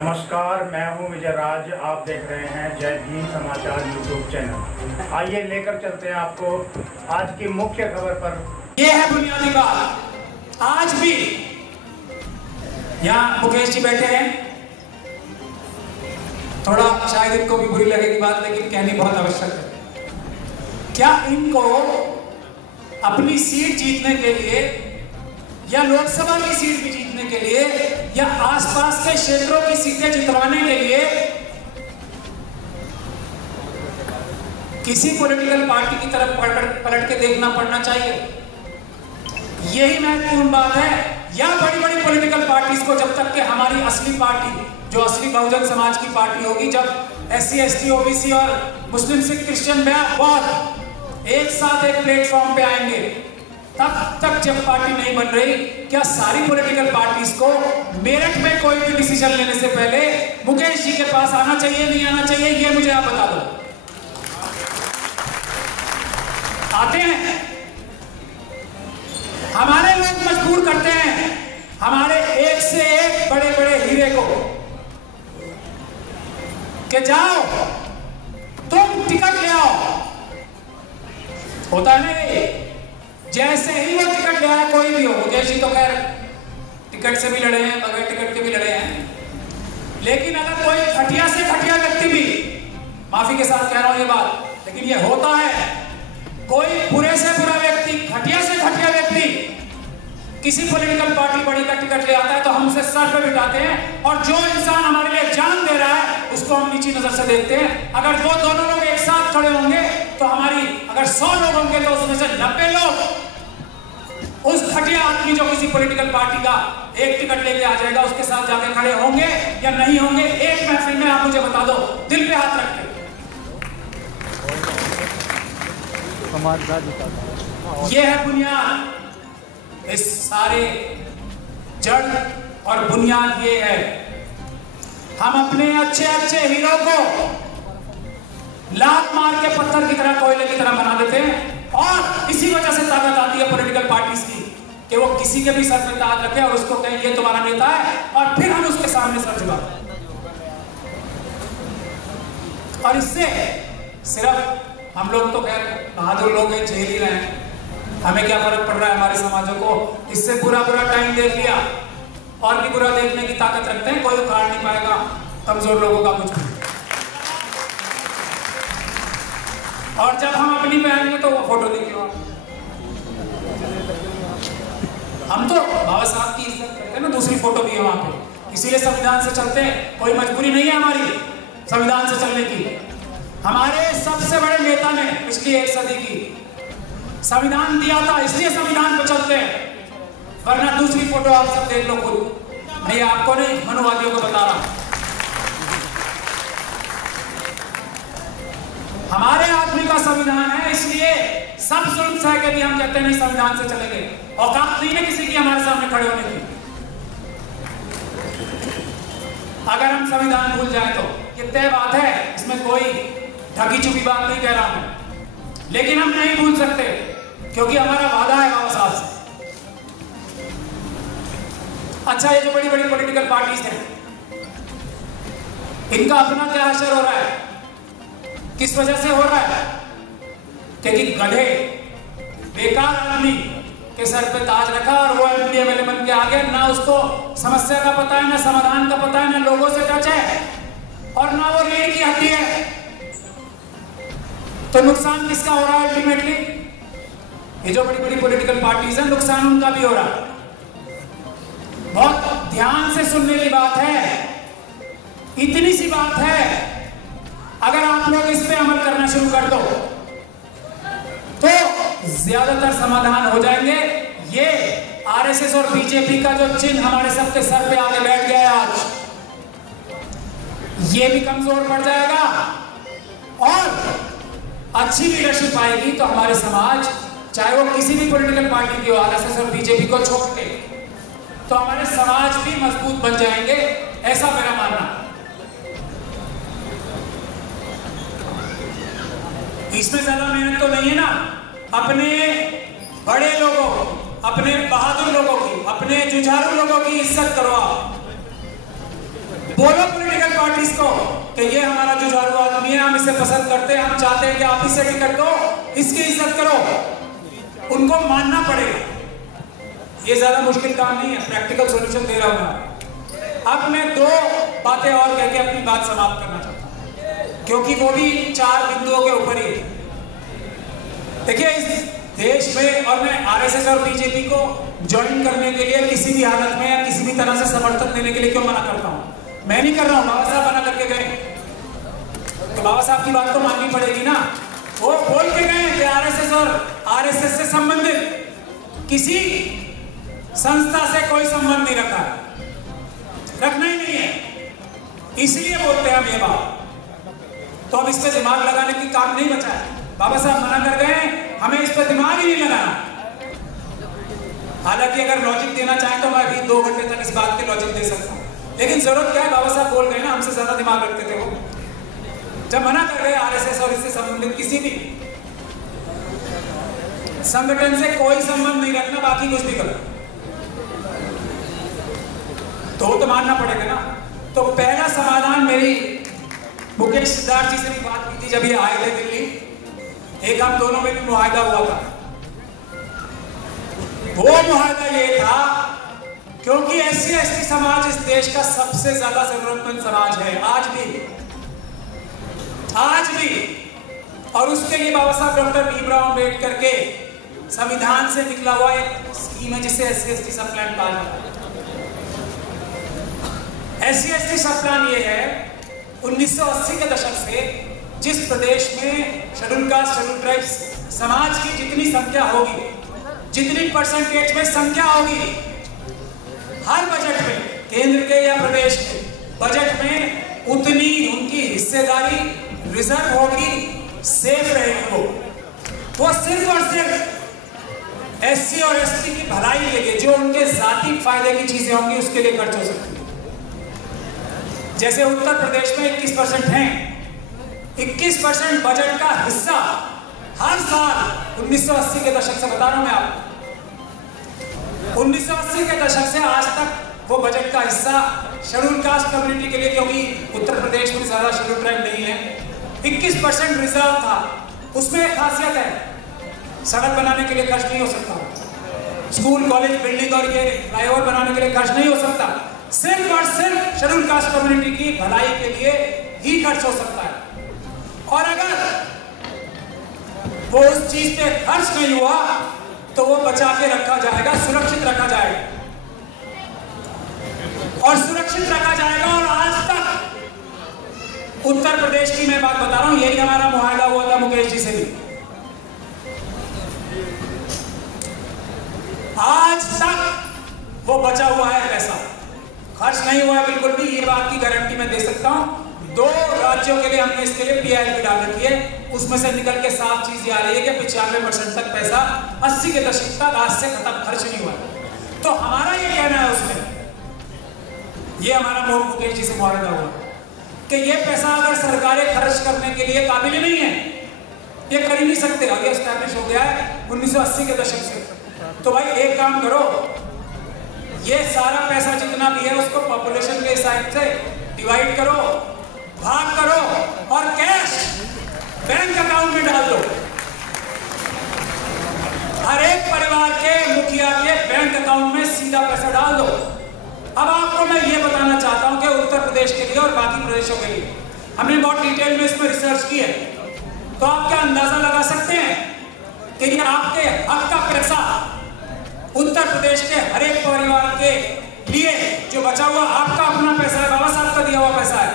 नमस्कार, मैं हूं विजय राज। आप देख रहे हैं जय भीम समाचार यूट्यूब चैनल। आइए लेकर चलते हैं आपको आज की मुख्य खबर पर। यह है बुनियादी बात। आज भी यहाँ मुकेश जी बैठे हैं, थोड़ा शायद इनको भी बुरी लगेगी बात, लेकिन कहनी बहुत आवश्यक है। क्या इनको अपनी सीट जीतने के लिए या लोकसभा की सीट भी जीतने के लिए या आसपास के क्षेत्रों की सीटें जितवाने के लिए किसी पॉलिटिकल पार्टी की तरफ पलट के देखना पड़ना चाहिए? यही महत्वपूर्ण बात है। या बड़ी बड़ी पॉलिटिकल पार्टीज को, जब तक कि हमारी असली पार्टी जो असली बहुजन समाज की पार्टी होगी, जब SC ST OBC और मुस्लिम सिख क्रिश्चियन बहुत एक साथ एक प्लेटफॉर्म पे आएंगे, तब तक जब पार्टी नहीं बन रही, क्या सारी पॉलिटिकल पार्टीज को मेरठ में कोई भी डिसीजन लेने से पहले मुकेश जी के पास आना चाहिए, नहीं आना चाहिए? ये मुझे आप बता दो। आते हैं? हमारे लोग मजबूर करते हैं हमारे एक से एक बड़े बड़े हीरे को कि जाओ तुम टिकट ले आओ। होता नहीं। जैसे ही वो टिकट ले आया, कोई भी हो, मुकेश जी तो खैर टिकट से भी लड़े हैं, बगैर टिकट के भी लड़े हैं, लेकिन अगर कोई घटिया से घटिया व्यक्ति भी, माफी के साथ कह रहा हूं ये बात, लेकिन ये होता है, कोई बुरे से बुरा व्यक्ति, घटिया से घटिया व्यक्ति किसी पॉलिटिकल पार्टी बड़ी का टिकट ले आता है तो हम उसे सर पे बिठाते हैं, और जो इंसान हमारे लिए जान दे रहा है उसको हम नीची नजर से देखते हैं। अगर वो दोनों लोग एक साथ खड़े होंगे तो हमारी, अगर 100 लोग होंगे तो उसमें से 90 लोग उस घटिया आदमी जो किसी पॉलिटिकल पार्टी का एक टिकट लेके आ जाएगा उसके साथ जाके खड़े होंगे या नहीं होंगे? एक महफिल में आप मुझे बता दो, दिल पे हाथ रख के। ये है बुनियाद। इस सारे जड़ और बुनियाद ये है, हम अपने अच्छे अच्छे हीरो को लात मार के पत्थर की तरह, कोयले की तरह बना देते हैं, और इसी वजह से ताकत आती है पॉलिटिकल पार्टीज की कि वो किसी के भी सर पे ताज रखे और उसको कहें ये तुम्हारा नेता है, और फिर हम उसके सामने सर झुकाते हैं। और इससे सिर्फ हम लोग तो खैर बहादुर लोग हैं, झेल ही रहे हैं, हमें क्या फर्क पड़ रहा है? हमारे समाजों को इससे बुरा बुरा टाइम देख लिया, और भी बुरा देखने की ताकत रखते हैं, कोई उखाड़ नहीं पाएगा कमजोर लोगों का कुछ भी। और जब हम अपनी पे आएंगे तो वो फोटो देख लो। हम तो बाबा साहब की इज्जत करते हैं ना, दूसरी फोटो भी है वहां पे, इसीलिए संविधान से चलते हैं। कोई मजबूरी नहीं है हमारी संविधान से चलने की। हमारे सबसे बड़े नेता ने पिछली 1 सदी की संविधान दिया था, इसलिए संविधान पे चलते हैं, वरना दूसरी फोटो आप सब देख लो खुद। मैं आपको नहीं, मनुवादियों को बता रहा हूं। हमारे आदमी का संविधान है, इसलिए सब जुल्म सह के भी हम कहते नहीं संविधान से चलेंगे। औकात नहीं है किसी की हमारे सामने खड़े होने की। अगर हम संविधान भूल जाए तो ये तय बात है, इसमें कोई ढकी छुपी बात नहीं कह रहा हूं, लेकिन हम नहीं भूल सकते क्योंकि हमारा वादा है बाबा साहब से। अच्छा, ये जो बड़ी बड़ी पॉलिटिकल पार्टीज हैं, इनका अपना क्या असर हो रहा है? किस वजह से हो रहा है? क्योंकि गधे बेकार आदमी के सर पे ताज रखा और वो MP MLA बन के आ गया, ना उसको समस्या का पता है, ना समाधान का पता है, ना लोगों से टच है, और ना वो रीढ़ की हड्डी है। तो नुकसान किसका हो रहा है अल्टीमेटली? ये जो बड़ी बड़ी पॉलिटिकल पार्टीज हैं, नुकसान उनका भी हो रहा है। बहुत ध्यान से सुनने की बात है, इतनी सी बात है, अगर आप लोग इस पे अमल करना शुरू कर दो तो ज्यादातर समाधान हो जाएंगे। ये RSS और BJP का जो चिन्ह हमारे सबके सर पे आके बैठ गया है आज, ये भी कमजोर पड़ जाएगा, और अच्छी लीडरशिप आएगी तो हमारे समाज, चाहे वो किसी भी पॉलिटिकल पार्टी की हो, RSS और BJP को छोड़ के, तो हमारे समाज भी मजबूत बन जाएंगे, ऐसा मेरा मानना। इसमें ज्यादा मेहनत तो नहीं है ना। अपने बड़े लोगों, अपने बहादुर लोगों की, अपने जुझारू लोगों की इज्जत करो आप। बोलो पॉलिटिकल पार्टीज को कि ये हमारा जुझारू आदमी है, हम इसे पसंद करते हैं, हम चाहते हैं कि आप इसे टिकट दो, इसकी इज्जत करो। उनको मानना पड़ेगा। ये ज्यादा मुश्किल काम नहीं है, प्रैक्टिकल सॉल्यूशन दे रहा हूं मैं। अब मैं 2 बातें और कह के अपनी बात समाप्त करना चाहता हूं, क्योंकि वो भी 4 बिंदुओं के ऊपर ही। देखिए, इस देश में, और मैं आरएसएस और बीजेपी को ज्वाइन करने के लिए किसी भी हालत में या किसी भी तरह से समर्थन देने के लिए क्यों मना करता हूं? मैं नहीं कर रहा हूं, बाबा साहब मना करके गए, तो बाबा साहब की बात तो माननी पड़ेगी ना। वो बोल के गए कि आरएसएस और आरएसएस से संबंधित किसी संस्था से कोई संबंध नहीं रखा, रखना ही नहीं है, इसलिए बोलते हैं हम ये बात। तो अब इस पे दिमाग लगाने की काम नहीं बचा है। बाबा साहब मना कर गए, हमें इस पे दिमाग ही नहीं लगाना। हालांकि अगर लॉजिक देना चाहें तो मैं भी 2 घंटे तक इस बात के लॉजिक दे सकता हूं, लेकिन जरूरत क्या है? बाबा साहब बोल गए ना, हमसे ज्यादा दिमाग रखते थे वो। जब मना कर गए आरएसएस और इससे संबंधित किसी भी संगठन से कोई संबंध नहीं रखना, बाकी कुछ भी करो, तो मानना पड़ेगा ना। तो पहला समाधान, मेरी मुकेश सिद्धार्थ जी से भी बात की थी जब ये आए थे दिल्ली, एक हम दोनों में भी मुआहदा हुआ था। वो मुआहदा ये था, क्योंकि SC/ST समाज इस देश का सबसे ज्यादा जरूरतमंद समाज है आज भी, और उसके लिए बाबा साहब डॉक्टर भीमराव अम्बेडकर के संविधान से निकला हुआ एक स्कीम है जिसे SC/ST सब प्लान कहा जाता है। SC/ST सब प्लान ये है, 1980 के दशक से जिस प्रदेश में शेड्यूल कास्ट, शेड्यूल ट्राइब्स समाज की जितनी संख्या होगी, जितनी परसेंटेज में संख्या होगी, हर बजट में, केंद्र के या प्रदेश के बजट में उतनी उनकी हिस्सेदारी रिजर्व होगी, सेफ रहेगी। वो सिर्फ और सिर्फ SC और ST की भलाई के लिए, जो उनके जाती फायदे की चीजें होंगी उसके लिए खर्च हो सकती है। जैसे उत्तर प्रदेश में 21% है, 21% बजट का हिस्सा हर साल 1980 के दशक से बता रहा हूं मैं आपको, 1980 के दशक से आज तक वो बजट का हिस्सा शेड्यूल कास्ट कम्युनिटी के लिए, क्योंकि उत्तर प्रदेश में ज्यादा शेड्यूल ट्राइब नहीं है, 21% रिजर्व था। उसमें एक खासियत है, सड़क बनाने के लिए खर्च नहीं हो सकता, स्कूल कॉलेज बिल्डिंग और ये फ्लाईओवर बनाने के लिए खर्च नहीं हो सकता, सिर्फ और सिर्फ शेड्यूल कास्ट कम्युनिटी की भलाई के लिए ही खर्च हो सकता है। और अगर वो उस चीज पे खर्च नहीं हुआ तो वो बचा के रखा जाएगा, सुरक्षित रखा जाएगा, और सुरक्षित रखा जाएगा। और आज तक उत्तर प्रदेश की मैं बात बता रहा हूं, यही हमारा मुआहदा हुआ था मुकेश जी से भी, आज तक वो बचा हुआ है पैसा, खर्च नहीं हुआ है बिल्कुल भी, ये बात की गारंटी मैं दे सकता हूं। 2 राज्यों के लिए हमने इसके लिए PIL डाल रखी है, उसमें से निकल के साफ चीज ये आ रही है कि 95% तक पैसा 80 के दशक तक आज से खत्म, खर्च नहीं हुआ। तो हमारा ये कहना है उसमें, ये हमारा मुकेश जी से मुआहदा हुआ कि ये पैसा अगर सरकारें खर्च करने के लिए काबिल नहीं है, ये कर ही नहीं सकते, अभी एस्टैब्लिश हो गया है 1980 के दशक से, तो भाई एक काम करो, ये सारा पैसा जितना भी है उसको पॉपुलेशन के हिसाब से डिवाइड करो, भाग करो और कैश बैंक अकाउंट में डाल दो। हर एक परिवार के मुखिया के बैंक अकाउंट में सीधा पैसा डाल दो। अब आपको मैं ये बताना चाहता हूं कि उत्तर प्रदेश के लिए और बाकी प्रदेशों के लिए हमने बहुत डिटेल में इसमें रिसर्च की है, तो आप क्या अंदाजा लगा सकते हैं कि ये आपके हक का पैसा उत्तर प्रदेश के हर एक परिवार के लिए जो बचा हुआ आपका अपना पैसा है, बाबा साहब का दिया हुआ पैसा है,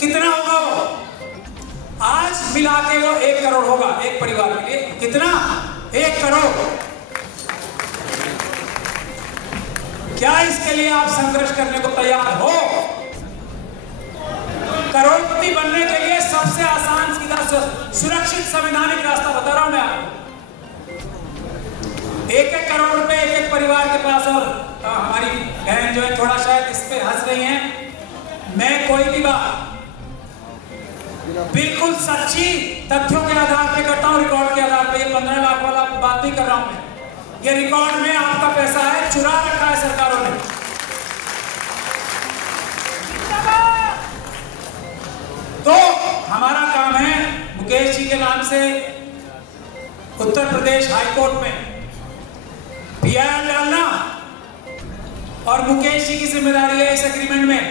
कितना होगा वो? आज मिला के वो 1 करोड़ होगा एक परिवार के लिए। कितना? 1 करोड़। क्या इसके लिए आप संघर्ष करने को तैयार हो? करोड़पति बनने के लिए सबसे आसान, सीधा, सुरक्षित संवैधानिक रास्ता बता रहा हूं मैं आपको। 1-1 करोड़ रुपए एक परिवार के पास। और हमारी बहन जो है थोड़ा शायद इस पे हंस रही हैं, मैं कोई भी बात बिल्कुल सच्ची तथ्यों के आधार पे करता हूं, रिकॉर्ड के आधार पे। ये 15 लाख वाला बात नहीं कर रहा हूं मैं, ये रिकॉर्ड में आपका पैसा है, चुरा रखा है सरकारों ने। के नाम से उत्तर प्रदेश हाईकोर्ट में PIR डालना और मुकेश जी की जिम्मेदारी है इस एग्रीमेंट में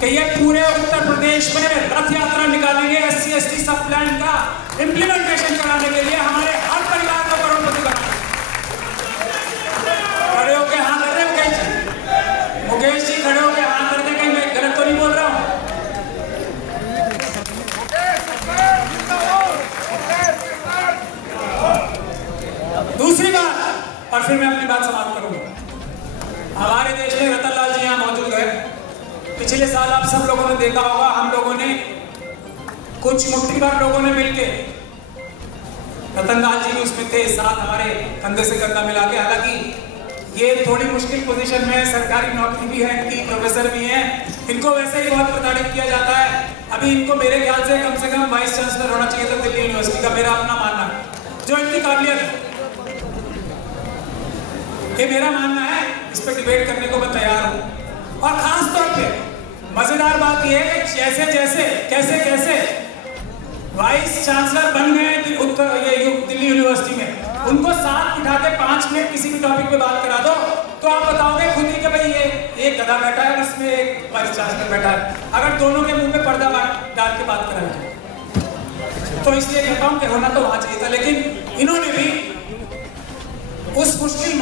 कि ये पूरे उत्तर प्रदेश में रथ यात्रा निकालेंगे SC/ST सब प्लान का इम्प्लीमेंटेशन कराने के लिए, हमारे हर परिवार को करोड़पति बनाना। खड़े होके हाँ कर रहे मुकेश जी खड़े होके हाँ कर दे, कहीं मैं गलत तो नहीं बोल रहा हूँ? दूसरी बात, और फिर मैं अपनी बात समाप्त करूंगा। हमारे देश में रतन लाल जी यहाँ मौजूद है। पिछले साल आप सब लोगों ने देखा होगा, हम लोगों ने कुछ मुट्ठी भर लोगों ने मिलकर, रतन लाल जी भी उसमें थे साथ, हमारे कंधे से कंधा मिला के। हालांकि ये थोड़ी मुश्किल पोजीशन में है, सरकारी नौकरी भी है इनकी, प्रोफेसर भी हैं, इनको वैसे ही बहुत प्रताड़ित किया जाता है। अभी इनको मेरे ख्याल से कम वाइस चांसलर होना चाहिए था दिल्ली यूनिवर्सिटी का, मेरा अपना मानना है। जो इनकी काबिलियत है, ये मेरा मानना है, इस पर डिबेट करने को मैं तैयार हूँ। और खास तौर पे मजेदार बात यह है कि कैसे कैसे वाइस चांसलर बन गए दिल्ली यूनिवर्सिटी में, उनको साथ बिठा के 5 मिनट किसी भी टॉपिक पे बात करा दो तो आप बताओगे खुद ही कि भाई ये एक गधा बैठा है, इसमें एक वाइस चांसलर बैठा है। अगर दोनों के मुंह पे पर्दा डाल के बात करा जाए तो इसलिए कहता हूँ कि होना तो वहां चाहिए था। लेकिन इन्होंने भी उस मुश्किल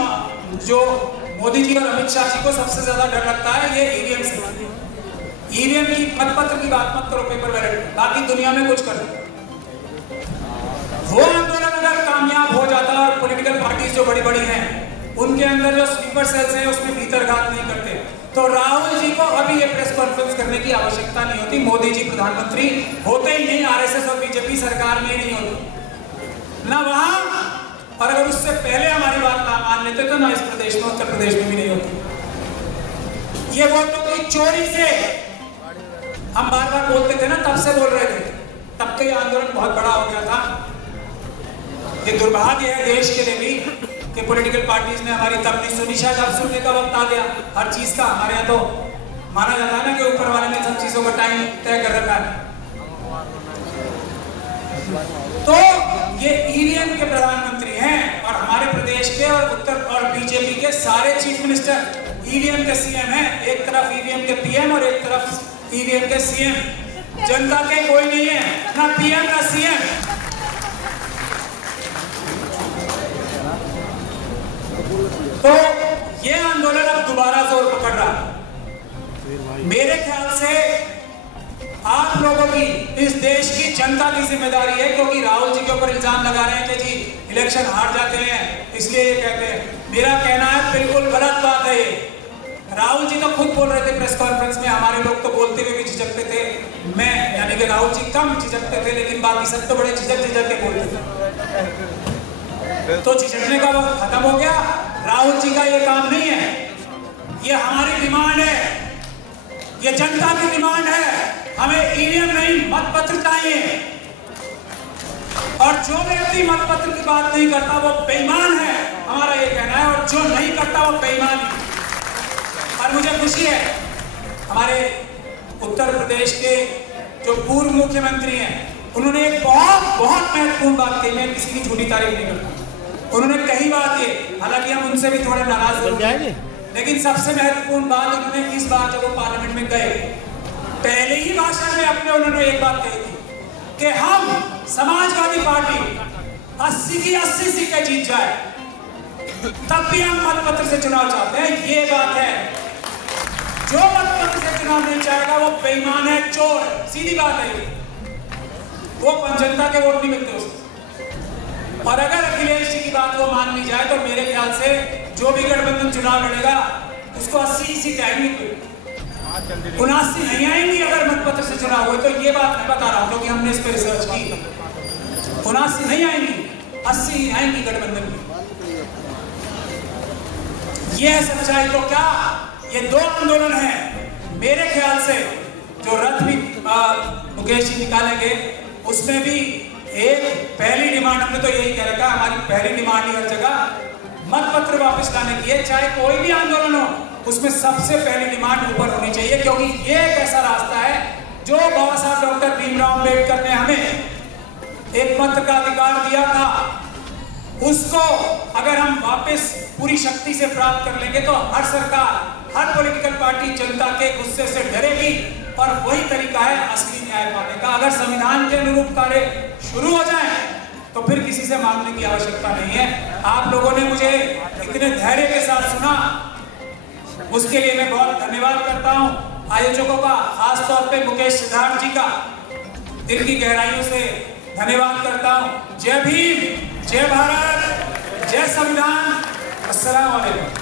जो मोदी जी और अमित शाह जी को सबसे ज्यादा डर लगता है, ये ईवीएम से, ईवीएम की मतपत्र की बात मत करो, पेपर बैलेट, बाकी दुनिया में कुछ कर वो आंदोलन अगर कामयाब हो जाता और पॉलिटिकल पार्टीज जो बड़ी बड़ी हैं उनके अंदर जो स्लीपर सेल्स हैं उसमें भीतरघात नहीं करते तो राहुल जी को अभी ये प्रेस कॉन्फ्रेंस करने की आवश्यकता नहीं होती। मोदी जी प्रधानमंत्री होते ही नहीं, आरएसएस और बीजेपी सरकार में ही नहीं होती ना वहां, और अगर उससे पहले हमारी बात ना मान लेते तो ना इस प्रदेश में, उत्तर प्रदेश में भी नहीं होती। ये वोटों की चोरी से हम बार बार बोलते थे ना, तब से बोल रहे थे, तब तो ये आंदोलन बहुत बड़ा हो गया था। ये दुर्भाग्य है देश के लिए भी कि पॉलिटिकल पार्टीज ने हमारी तब नहीं सुनी, शायद अब सुनने का वक्त आ गया हर चीज का। हमारे यहाँ तो माना जाता है ना कि ऊपर वाले ने सब चीजों का टाइम तय कर रखा है। तो ये ईवीएम के प्रधानमंत्री हैं और हमारे प्रदेश के और उत्तर और बीजेपी के सारे चीफ मिनिस्टर ईवीएम के सीएम हैं। एक तरफ ईवीएम के पीएम और एक तरफ ईवीएम के सीएम। जनता के कोई नहीं है, ना पीएम ना सीएम। तो ये आंदोलन अब दोबारा जोर पकड़ रहा है। मेरे ख्याल से आप लोगों की, इस देश की जनता की जिम्मेदारी है, क्योंकि राहुल जी के ऊपर इल्जाम लगा रहे हैं कि जी इलेक्शन हार जाते हैं इसलिए ये कहते हैं। मेरा कहना है बिल्कुल गलत बात है ये। राहुल जी तो खुद बोल रहे थे प्रेस कॉन्फ्रेंस में, हमारे लोग तो बोलते हुए भी झिझकते थे, मैं यानी कि राहुल जी कम झिझकते थे, लेकिन बाकी सब तो बड़े झिझक के बोलते थे। तो झिझकने का वक्त खत्म हो गया। राहुल जी का ये काम नहीं है, ये हमारी डिमांड है, ये जनता की डिमांड है। हमें ईवीएम नहीं मतपत्र चाहिए, और जो व्यक्ति मतपत्र की बात नहीं करता वो बेईमान है, हमारा ये कहना है, और जो नहीं करता वो बेईमान है। और मुझे खुशी है हमारे उत्तर प्रदेश के जो पूर्व मुख्यमंत्री हैं, उन्होंने एक बहुत महत्वपूर्ण बात कही, मैं किसी की झूठी तारीफ नहीं करता। उन्होंने कही बात ये, हालांकि हम उनसे भी थोड़े नाराज हो, लेकिन सबसे महत्वपूर्ण बात उन्होंने इस बार जब वो पार्लियामेंट में गए, पहले ही भाषण में अपने उन्होंने एक बात कही थी कि हम समाजवादी पार्टी 80 की 80 सीटें जीत जाए तब भी हम मतपत्र से चुनाव चाहते हैं। ये बात है, जो मतपत्र से चुनाव नहीं चाहेगा वो बेईमान है, चोर है, सीधी बात है। वो जनता के वोट नहीं मिलते उसको। और अगर अखिलेश जी की बात को मान ली जाए तो मेरे ख्याल से जो भी गठबंधन चुनाव लड़ेगा उसको 80 सीट आएंगी, 79 नहीं आएंगी अगर मतपत्र से चुनाव हुए। तो ये बात मैं बता रहा हूं क्योंकि हमने इस पर रिसर्च की, 79 नहीं आएंगी, 80 आएंगी गठबंधन की। ये है सच्चाई। तो क्या ये दो आंदोलन हैं? मेरे ख्याल से जो रथ भी मुकेश जी निकालेंगे उसमें भी एक पहली डिमांड हमने तो यही कह रखा, हमारी पहली डिमांड ही हर जगह मतपत्र वापस लाने की है। चाहे कोई भी आंदोलन हो उसमें सबसे पहली डिमांड ऊपर होनी चाहिए, क्योंकि ये एक ऐसा रास्ता है जो बाबा साहब डॉक्टर भीमराव अम्बेडकर ने हमें एक मत का अधिकार दिया था, उसको अगर हम वापस पूरी शक्ति से प्राप्त कर लेंगे तो हर सरकार, हर पॉलिटिकल पार्टी जनता के गुस्से से डरेगी और वही तरीका है असली न्याय पाने का। अगर संविधान के अनुरूप कार्य शुरू हो जाए तो फिर किसी से मांगने की आवश्यकता नहीं है। आप लोगों ने मुझे इतने धैर्य के साथ सुना, उसके लिए मैं बहुत धन्यवाद करता हूं। आयोजकों का, खासतौर पे मुकेश सिद्धार्थ जी का दिल की गहराइयों से धन्यवाद करता हूं। जय भीम, जय भारत, जय संविधान। अस्सलाम वालेकुम।